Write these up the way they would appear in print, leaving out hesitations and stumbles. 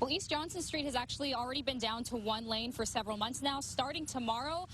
Well, East Johnson Street has actually already been down to one lane for several months now. Starting tomorrow,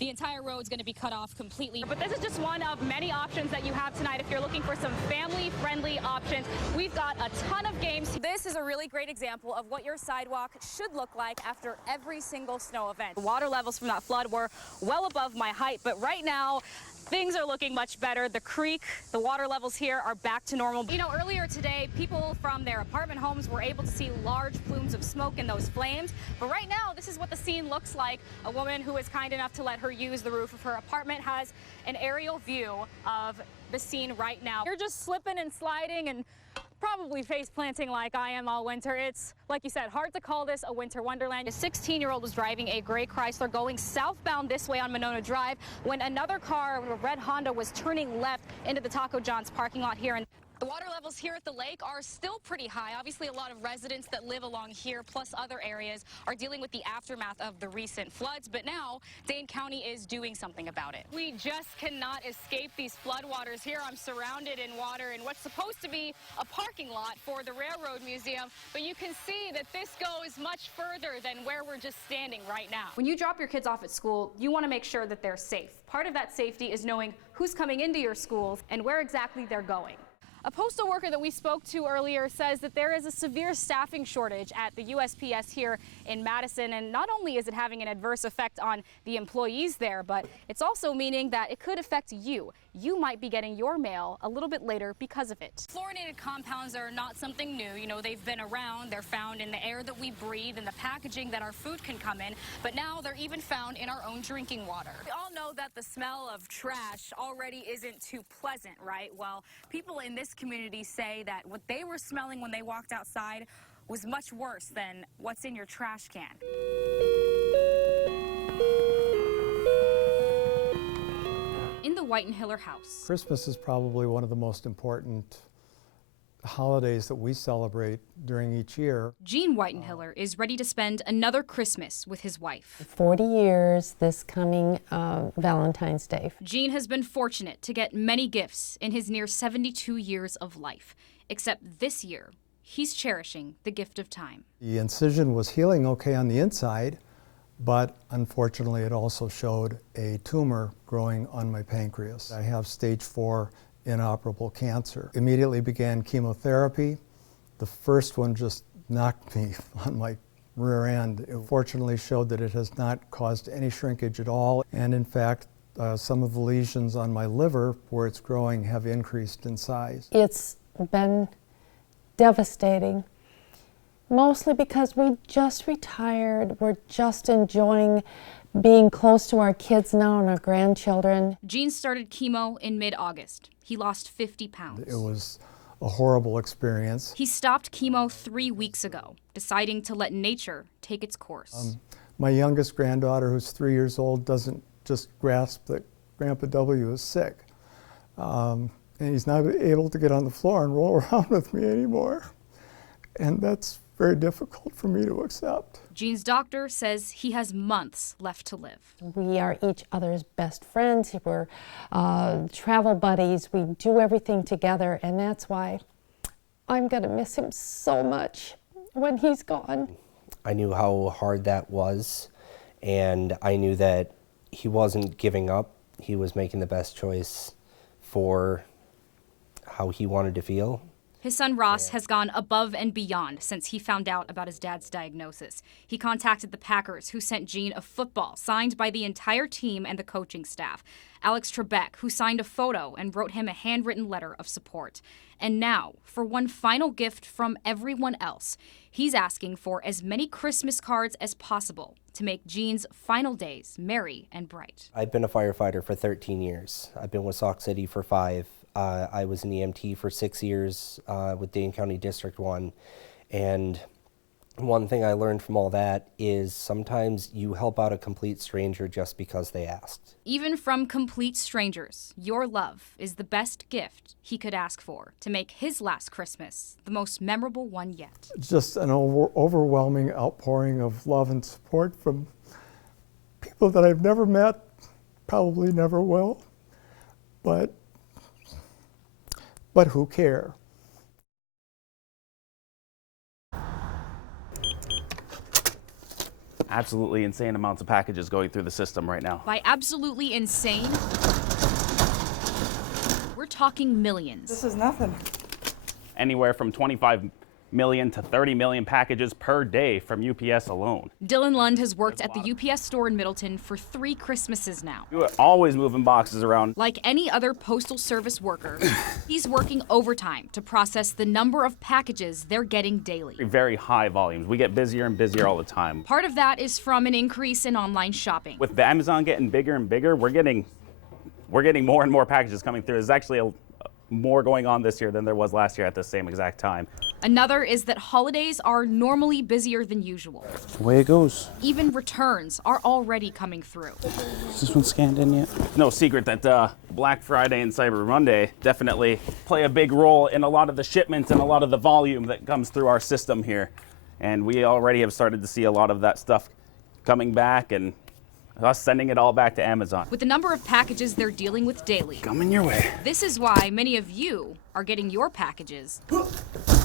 the entire road is going to be cut off completely. But this is just one of many options that you have tonight if you're looking for some family-friendly options. We've got a ton of games. This is a really great example of what your sidewalk should look like after every single snow event. The water levels from that flood were well above my height, but right now, things are looking much better. The creek, the water levels here are back to normal. You know, earlier today, people from their apartment homes were able to see large plumes of smoke in those flames. But right now, this is what the scene looks like. A woman who is kind enough to let her use the roof of her apartment has an aerial view of the scene right now. You're just slipping and sliding and probably face planting like I am all winter. It's, like you said, hard to call this a winter wonderland. A 16-year-old was driving a gray Chrysler going southbound this way on Monona Drive when another car, a red Honda, was turning left into the Taco John's parking lot here. And the water levels here at the lake are still pretty high. Obviously, a lot of residents that live along here, plus other areas, are dealing with the aftermath of the recent floods. But now, Dane County is doing something about it. We just cannot escape these floodwaters here. I'm surrounded in water in what's supposed to be a parking lot for the Railroad Museum. But you can see that this goes much further than where we're just standing right now. When you drop your kids off at school, you want to make sure that they're safe. Part of that safety is knowing who's coming into your schools and where exactly they're going. A postal worker that we spoke to earlier says that there is a severe staffing shortage at the USPS here in Madison, and not only is it having an adverse effect on the employees there, but it's also meaning that it could affect you. You might be getting your mail a little bit later because of it. Fluorinated compounds are not something new. You know, they've been around. They're found in the air that we breathe and the packaging that our food can come in, but now they're even found in our own drinking water. We all know that the smell of trash already isn't too pleasant, right? Well, people in this community say that what they were smelling when they walked outside was much worse than what's in your trash can. In the Whitenhiller house. Christmas is probably one of the most important holidays that we celebrate during each year. Gene Whitenhiller is ready to spend another Christmas with his wife. 40 years this coming Valentine's Day. Gene has been fortunate to get many gifts in his near 72 years of life, except this year, he's cherishing the gift of time. The incision was healing okay on the inside, but unfortunately it also showed a tumor growing on my pancreas. I have stage 4 inoperable cancer. Immediately began chemotherapy. The first one just knocked me on my rear end. It fortunately showed that it has not caused any shrinkage at all, and in fact some of the lesions on my liver where it's growing have increased in size. It's been devastating. Mostly because we just retired. We're just enjoying being close to our kids now and our grandchildren. Gene started chemo in mid-August. He lost 50 pounds. It was a horrible experience. He stopped chemo 3 weeks ago, deciding to let nature take its course. My youngest granddaughter, who's 3 years old, doesn't just grasp that Grandpa W is sick. And he's not able to get on the floor and roll around with me anymore. And that's very difficult for me to accept. Gene's doctor says he has months left to live. We are each other's best friends. We're travel buddies. We do everything together, and that's why I'm going to miss him so much when he's gone. I knew how hard that was, and I knew that he wasn't giving up. He was making the best choice for how he wanted to feel. His son Ross has gone above and beyond since he found out about his dad's diagnosis. He contacted the Packers, who sent Gene a football signed by the entire team and the coaching staff. Alex Trebek, who signed a photo and wrote him a handwritten letter of support. And now, for one final gift from everyone else, he's asking for as many Christmas cards as possible to make Gene's final days merry and bright. I've been a firefighter for 13 years. I've been with Sauk City for 5. I was an EMT for 6 years with Dane County District 1, and one thing I learned from all that is sometimes you help out a complete stranger just because they asked. Even from complete strangers, your love is the best gift he could ask for to make his last Christmas the most memorable one yet. Just an overwhelming outpouring of love and support from people that I've never met, probably never will, but who care? absolutely insane amounts of packages going through the system right now. By absolutely insane, we're talking millions. This is nothing. Anywhere from 25 million to 30 million packages per day from UPS alone. Dylan Lund has worked at the UPS store in Middleton for 3 Christmases now. We're always moving boxes around. Like any other postal service worker, he's working overtime to process the number of packages they're getting daily. Very high volumes. We get busier and busier all the time. Part of that is from an increase in online shopping. With the Amazon getting bigger and bigger, we're getting more and more packages coming through. There's actually more going on this year than there was last year at the same exact time. Another is that holidays are normally busier than usual. The way it goes. Even returns are already coming through. Is this one scanned in yet? No secret that Black Friday and Cyber Monday definitely play a big role in a lot of the shipments and a lot of the volume that comes through our system here. And we already have started to see a lot of that stuff coming back and us sending it all back to Amazon. With the number of packages they're dealing with daily, Coming your way. this is why many of you are getting your packages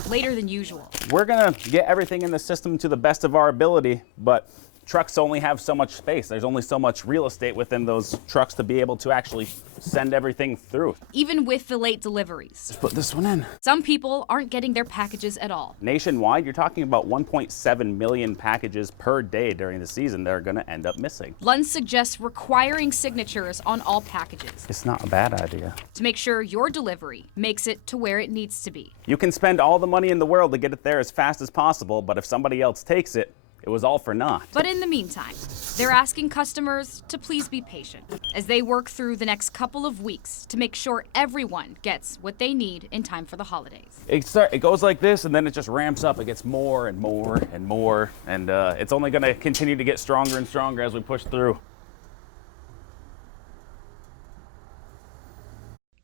later than usual. We're gonna get everything in the system to the best of our ability, but trucks only have so much space. There's only so much real estate within those trucks to be able to actually send everything through. Even with the late deliveries, Just put this one in. some people aren't getting their packages at all. Nationwide, you're talking about 1.7 million packages per day during the season that are gonna end up missing. Lund suggests requiring signatures on all packages It's not a bad idea. to make sure your delivery makes it to where it needs to be. You can spend all the money in the world to get it there as fast as possible, but if somebody else takes it, it was all for naught. But in the meantime, they're asking customers to please be patient as they work through the next couple of weeks to make sure everyone gets what they need in time for the holidays. It goes like this, and then it just ramps up. It gets more and more and more, and it's only going to continue to get stronger and stronger as we push through.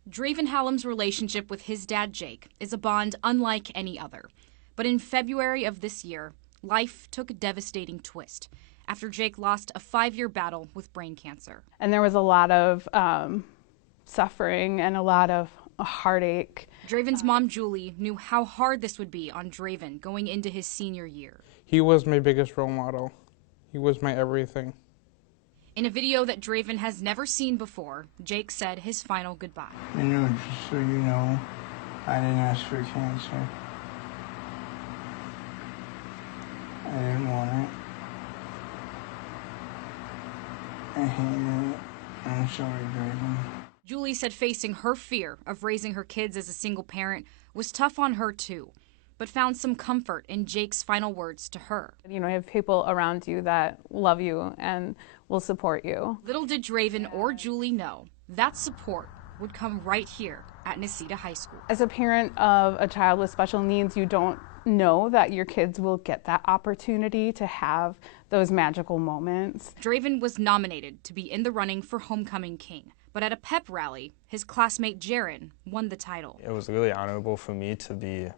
Draven Hallam's relationship with his dad, Jake, is a bond unlike any other. But in February of this year, life took a devastating twist after Jake lost a 5-year battle with brain cancer. And there was a lot of suffering and a lot of heartache. Draven's mom, Julie, knew how hard this would be on Draven going into his senior year. He was my biggest role model. He was my everything. In a video that Draven has never seen before, Jake said his final goodbye. Just so you know, I didn't ask for cancer. I didn't want it. I hated it. I'm sorry, Draven. Julie said facing her fear of raising her kids as a single parent was tough on her too, but found some comfort in Jake's final words to her. You have people around you that love you and will support you. Little did Draven or Julie know that support would come right here at Necedah High School. As a parent of a child with special needs, you don't know that your kids will get that opportunity to have those magical moments. Draven was nominated to be in the running for Homecoming King, but at a pep rally, his classmate Jaron won the title. It was really honorable for me to be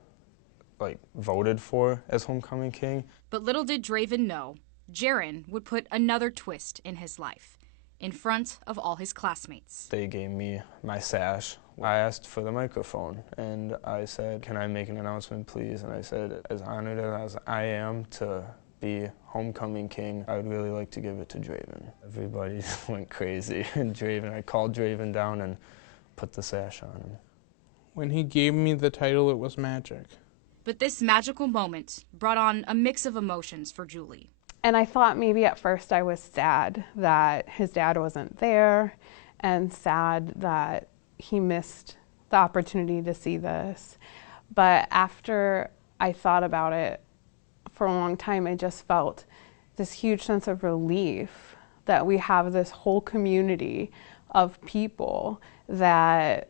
voted for as Homecoming King. But little did Draven know, Jaron would put another twist in his life, in front of all his classmates. They gave me my sash. I asked for the microphone, and I said, "Can I make an announcement, please?" And I said, as honored as I am to be Homecoming King, I would really like to give it to Draven. Everybody went crazy. And I called Draven down and put the sash on him. When he gave me the title, it was magic. But this magical moment brought on a mix of emotions for Julie. And I thought maybe at first I was sad that his dad wasn't there and sad that he missed the opportunity to see this. But after I thought about it for a long time, I just felt this huge sense of relief that we have this whole community of people that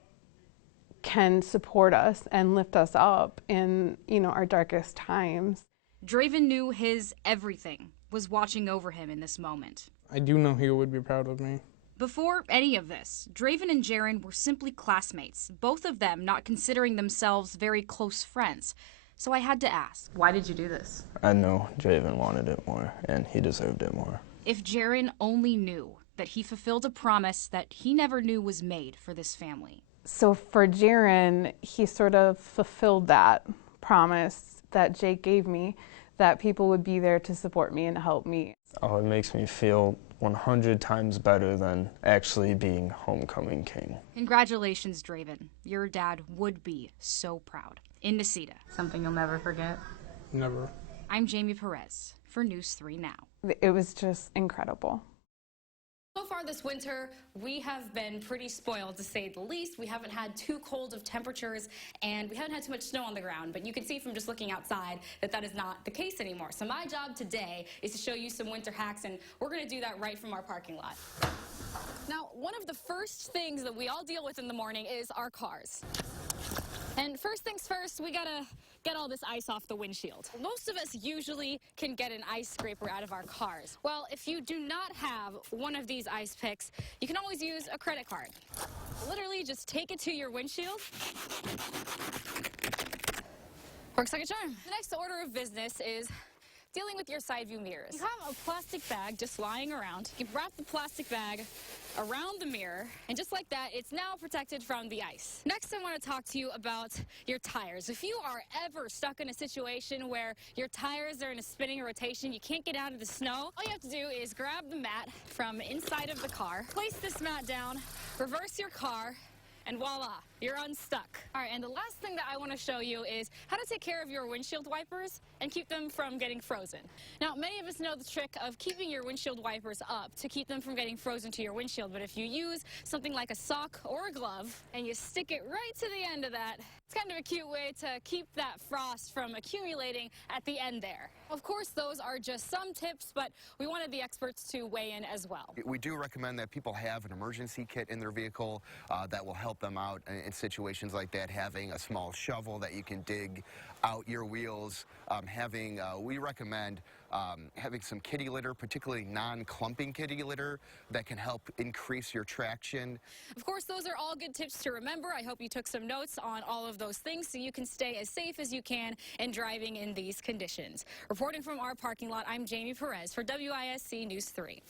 can support us and lift us up in, our darkest times. Draven knew his everything was watching over him in this moment. I do know he would be proud of me. Before any of this, Draven and Jaron were simply classmates, both of them not considering themselves very close friends. So I had to ask, why did you do this? I know Draven wanted it more, and he deserved it more. If Jaron only knew that he fulfilled a promise that he never knew was made for this family. So for Jaron, he sort of fulfilled that promise that Jake gave me, that people would be there to support me and help me. Oh, it makes me feel 100 times better than actually being homecoming king. Congratulations, Draven. Your dad would be so proud. In Necedah. Something you'll never forget. Never. I'm Jamie Perez for News 3 Now. It was just incredible. So far this winter, we have been pretty spoiled, to say the least. We haven't had too cold of temperatures, and we haven't had too much snow on the ground. But you can see from just looking outside that that is not the case anymore. So my job today is to show you some winter hacks, and we're going to do that right from our parking lot. Now, one of the first things that we all deal with in the morning is our cars. And first things first, we gotta get all this ice off the windshield. Most of us usually can get an ice scraper out of our cars. Well, if you do not have one of these ice picks, you can always use a credit card. Literally just take it to your windshield. Works like a charm. The next order of business is dealing with your side view mirrors. You have a plastic bag just lying around. You wrap the plastic bag around the mirror, and just like that, it's now protected from the ice. Next, I want to talk to you about your tires. If you are ever stuck in a situation where your tires are in a spinning rotation, you can't get out of the snow, all you have to do is grab the mat from inside of the car, place this mat down, reverse your car, and voila, you're unstuck. All right, and the last thing that I want to show you is how to take care of your windshield wipers and keep them from getting frozen. Now, many of us know the trick of keeping your windshield wipers up to keep them from getting frozen to your windshield, but if you use something like a sock or a glove and you stick it right to the end of that, it's kind of a cute way to keep that frost from accumulating at the end there. Of course, those are just some tips, but we wanted the experts to weigh in as well. We do recommend that people have an emergency kit in their vehicle that will help them out in situations like that. Having a small shovel that you can dig out your wheels. We recommend having some kitty litter, particularly non-clumping kitty litter, that can help increase your traction. Of course, those are all good tips to remember. I hope you took some notes on all of those things so you can stay as safe as you can in driving in these conditions. Reporting from our parking lot, I'm Jamie Perez for WISC News 3.